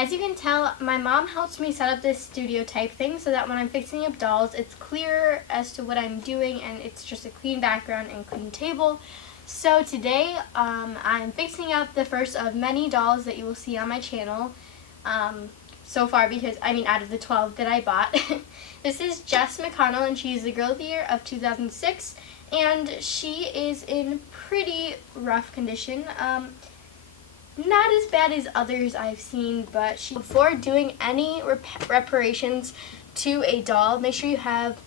as you can tell, my mom helps me set up this studio type thing so that when I'm fixing up dolls, it's clear as to what I'm doing and it's just a clean background and clean table. So today, I'm fixing up the first of many dolls that you will see on my channel so far, because, out of the 12 that I bought. This is Jess McConnell, and she's the Girl of the Year of 2006, and she is in pretty rough condition. Not as bad as others I've seen, but before doing any reparations to a doll, make sure you have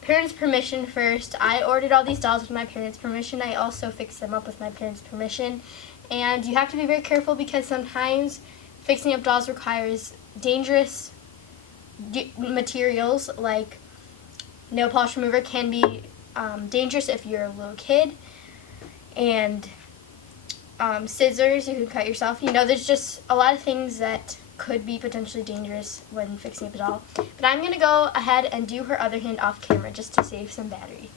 parents' permission first. I ordered all these dolls with my parents' permission. I also fixed them up with my parents' permission. And you have to be very careful because sometimes fixing up dolls requires dangerous materials, like nail polish remover can be dangerous if you're a little kid, and scissors, you can cut yourself. There's just a lot of things that could be potentially dangerous when fixing up a doll. But I'm going to go ahead and do her other hand off camera just to save some battery.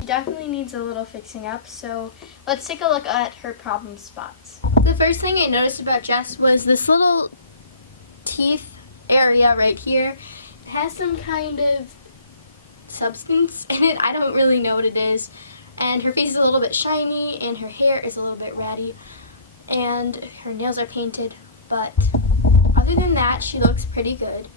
She definitely needs a little fixing up, so let's take a look at her problem spots. The first thing I noticed about Jess was this little teeth area right here. It has some kind of substance in it. I don't really know what it is. And her face is a little bit shiny, and her hair is a little bit ratty, and her nails are painted, but other than that, she looks pretty good.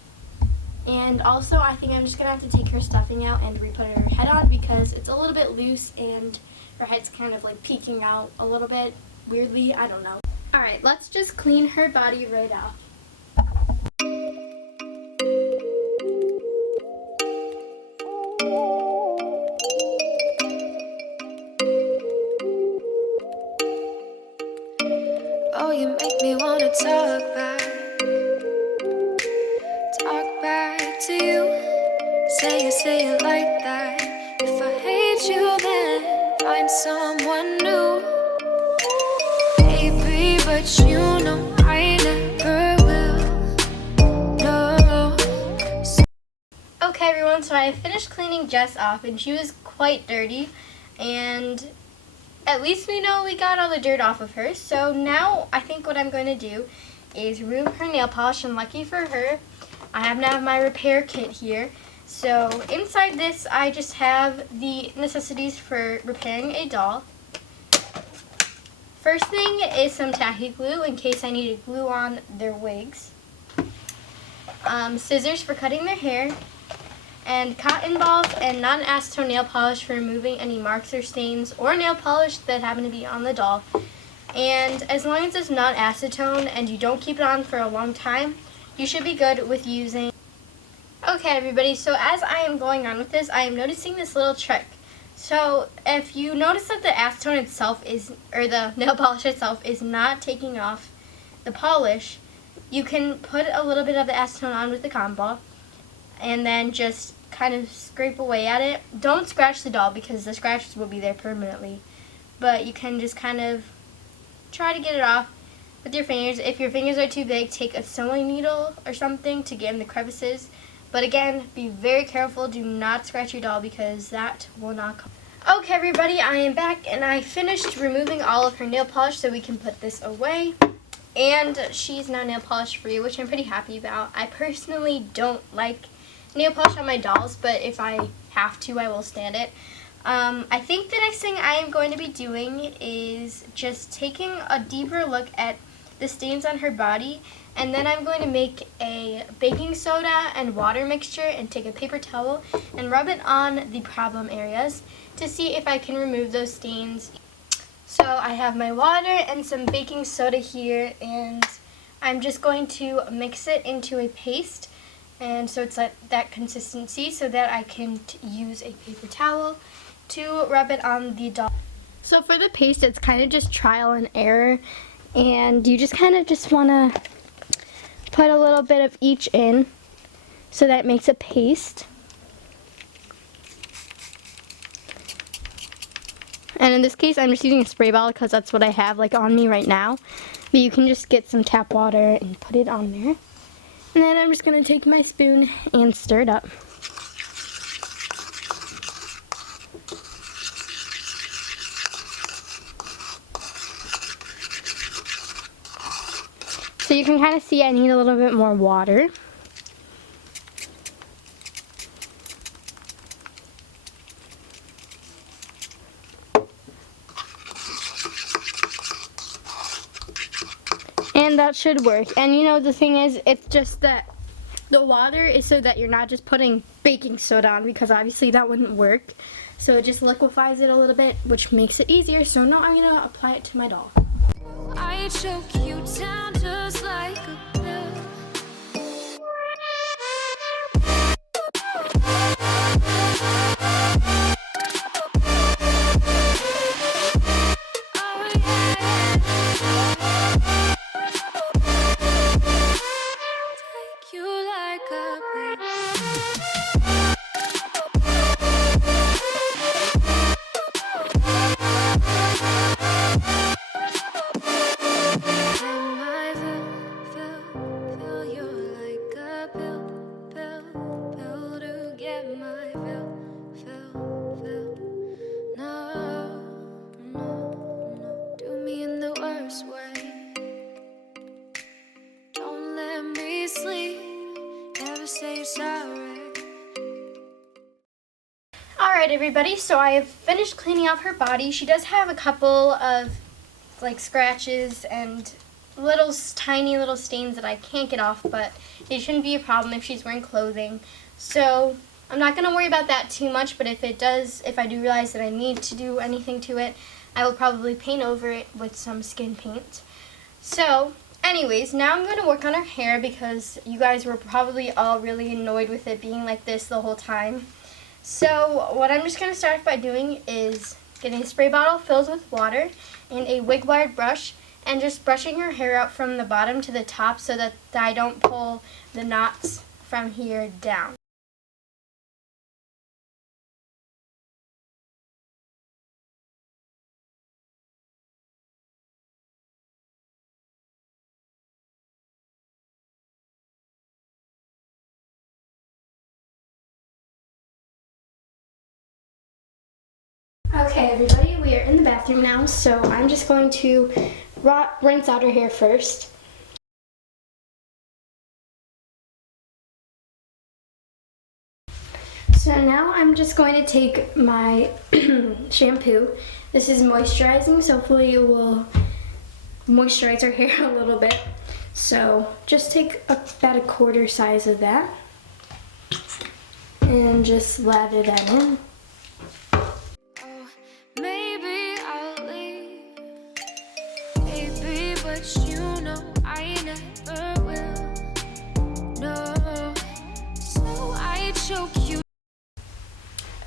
And also, I think I'm just going to have to take her stuffing out and re-put her head on because it's a little bit loose, and her head's kind of like peeking out a little bit weirdly. I don't know. Alright, let's just clean her body right off. Oh, you make me wanna talk back to you. Say it like that. If I hate you, then find someone new. Baby, but you know I never will. No. Okay, everyone, so I finished cleaning Jess off, and she was quite dirty, and at least we know we got all the dirt off of her. So now I think what I'm going to do is remove her nail polish, and lucky for her, I have now my repair kit here. So inside this, I just have the necessities for repairing a doll. First thing is some tacky glue in case I need to glue on their wigs. Scissors for cutting their hair. And cotton balls and non-acetone nail polish for removing any marks or stains or nail polish that happen to be on the doll. And as long as it's non-acetone and you don't keep it on for a long time, you should be good with using. Okay, everybody, so as I am going on with this, I am noticing this little trick. So if you notice that the acetone itself or the nail polish itself is not taking off the polish, you can put a little bit of the acetone on with the cotton ball and then just kind of scrape away at it. Don't scratch the doll because the scratches will be there permanently, but you can just kind of try to get it off with your fingers. If your fingers are too big, take a sewing needle or something to get in the crevices. But again, be very careful. Do not scratch your doll because that will not come. Okay, everybody, I am back, and I finished removing all of her nail polish so we can put this away. And she's now nail polish free, which I'm pretty happy about. I personally don't like nail polish on my dolls, but if I have to, I will stand it. I think the next thing I am going to be doing is just taking a deeper look at the stains on her body, and then I'm going to make a baking soda and water mixture and take a paper towel and rub it on the problem areas to see if I can remove those stains. So I have my water and some baking soda here, and I'm just going to mix it into a paste, and so it's like that consistency so that I can use a paper towel to rub it on the doll. So for the paste, it's kind of just trial and error, and you just kind of just want to put a little bit of each in so that it makes a paste. And in this case, I'm just using a spray bottle because that's what I have on me right now. But you can just get some tap water and put it on there. And then I'm just going to take my spoon and stir it up. So you can kind of see I need a little bit more water. And that should work. And you know, the thing is, it's just that the water is so that you're not just putting baking soda on, because obviously that wouldn't work. So it just liquefies it a little bit, which makes it easier. So now I'm gonna apply it to my doll. I choke you down just like a pill. Oh yeah. Take you like a pill. Alright everybody, so I have finished cleaning off her body. She does have a couple of like scratches and tiny little stains that I can't get off, but it shouldn't be a problem if she's wearing clothing. So I'm not going to worry about that too much, but if I do realize that I need to do anything to it, I will probably paint over it with some skin paint. So anyways, now I'm going to work on her hair because you guys were probably all really annoyed with it being like this the whole time. So what I'm just going to start by doing is getting a spray bottle filled with water and a wig wired brush and just brushing her hair out from the bottom to the top so that I don't pull the knots from here down. Okay everybody, we are in the bathroom now, so I'm just going to rinse out her hair first. So now I'm just going to take my shampoo. This is moisturizing, so hopefully it will moisturize her hair a little bit. So just take about a quarter size of that and just lather that in.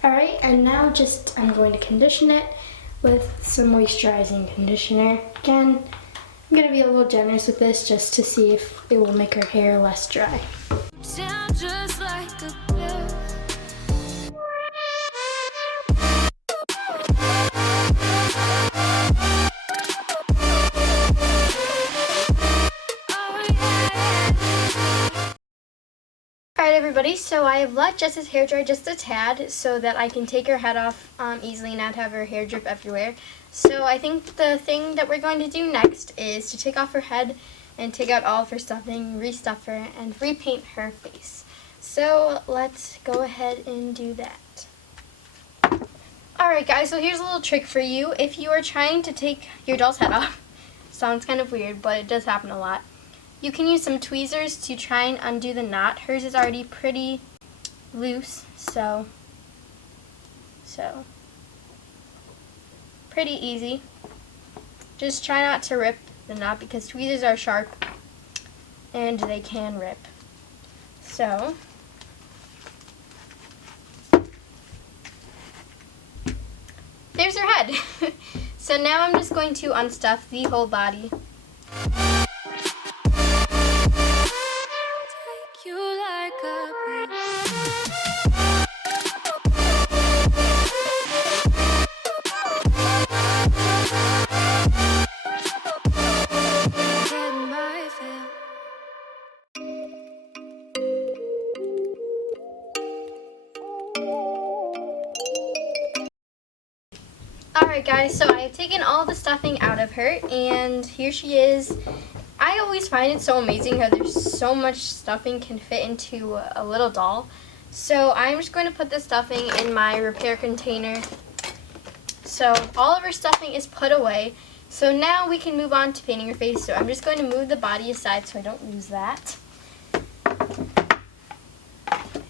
Alright, and now I'm going to condition it with some moisturizing conditioner. Again, I'm going to be a little generous with this just to see if it will make her hair less dry. Sound just like a pill. Alright everybody, so I have let Jess's hair dry just a tad so that I can take her head off easily and not have her hair drip everywhere. So I think the thing that we're going to do next is to take off her head and take out all of her stuffing, restuff her, and repaint her face. So let's go ahead and do that. Alright guys, so here's a little trick for you. If you are trying to take your doll's head off, sounds kind of weird, but it does happen a lot. You can use some tweezers to try and undo the knot. Hers is already pretty loose, so pretty easy. Just try not to rip the knot because tweezers are sharp and they can rip. So there's her head. So now I'm just going to unstuff the whole body. Alright guys, so I have taken all the stuffing out of her and here she is. I I always find it so amazing how there's so much stuffing can fit into a little doll. So I'm just going to put the stuffing in my repair container. So all of her stuffing is put away. So now we can move on to painting her face. So I'm just going to move the body aside so I don't lose that.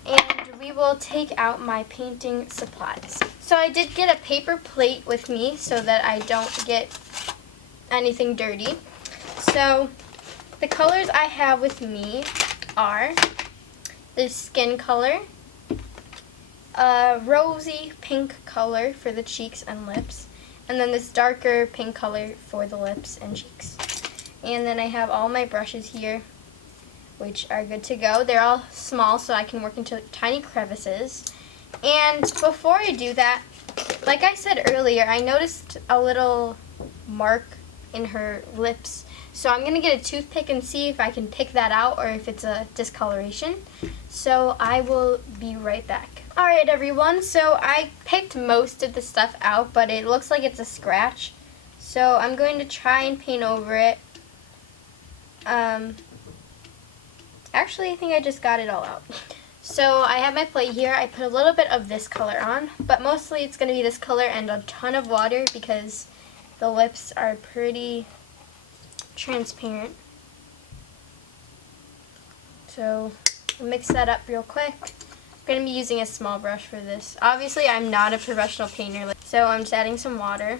And we will take out my painting supplies. So I did get a paper plate with me so that I don't get anything dirty. So the colors I have with me are the skin color, a rosy pink color for the cheeks and lips, and then this darker pink color for the lips and cheeks. And then I have all my brushes here, which are good to go. They're all small so I can work into tiny crevices. And before I do that, like I said earlier, I noticed a little mark in her lips. So I'm going to get a toothpick and see if I can pick that out or if it's a discoloration. So I will be right back. Alright everyone, so I picked most of the stuff out, but it looks like it's a scratch. So I'm going to try and paint over it. Actually, I think I just got it all out. So I have my plate here. I put a little bit of this color on, but mostly it's going to be this color and a ton of water because the lips are pretty transparent. So mix that up real quick. I'm going to be using a small brush for this. Obviously, I'm not a professional painter, so I'm just adding some water.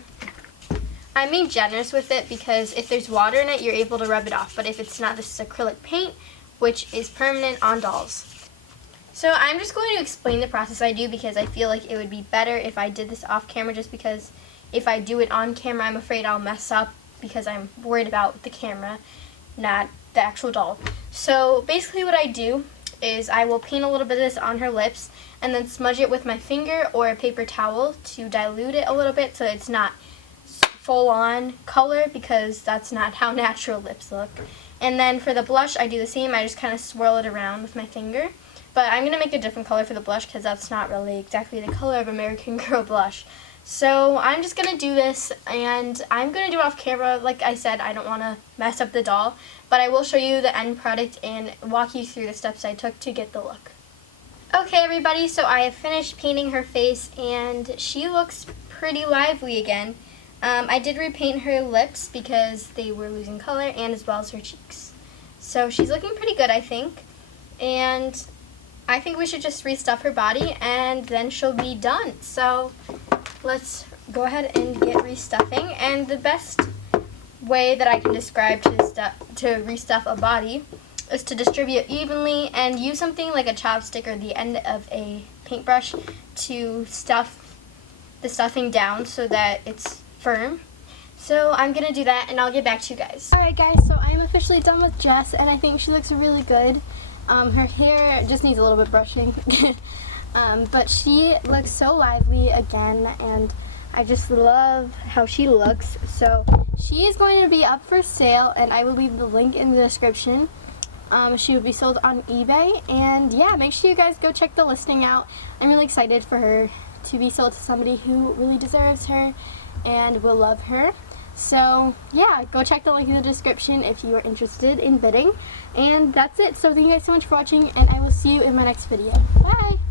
I'm being generous with it because if there's water in it, you're able to rub it off. But if it's not, this is acrylic paint, which is permanent on dolls. So I'm just going to explain the process I do because I feel like it would be better if I did this off camera, just because if I do it on camera, I'm afraid I'll mess up because I'm worried about the camera, not the actual doll. So basically what I do is I will paint a little bit of this on her lips and then smudge it with my finger or a paper towel to dilute it a little bit so it's not full-on color, because that's not how natural lips look. And then for the blush, I do the same. I just kind of swirl it around with my finger. But I'm going to make a different color for the blush because that's not really exactly the color of American Girl blush. So I'm just going to do this, and I'm going to do it off camera. Like I said, I don't want to mess up the doll, but I will show you the end product and walk you through the steps I took to get the look. Okay everybody, so I have finished painting her face and she looks pretty lively again. I did repaint her lips because they were losing color, and as well as her cheeks. So she's looking pretty good, I think. And I think we should just restuff her body and then she'll be done. So let's go ahead and get restuffing. And the best way that I can describe to restuff a body is to distribute evenly and use something like a chopstick or the end of a paintbrush to stuff the stuffing down so that it's firm. So I'm going to do that and I'll get back to you guys. Alright guys, so I'm officially done with Jess and I think she looks really good. Her hair just needs a little bit brushing. But she looks so lively again and I just love how she looks. So she is going to be up for sale and I will leave the link in the description. She will be sold on eBay, and yeah, make sure you guys go check the listing out. I'm really excited for her to be sold to somebody who really deserves her and will love her. So yeah, go check the link in the description if you are interested in bidding. And that's it. So thank you guys so much for watching, and I will see you in my next video. Bye!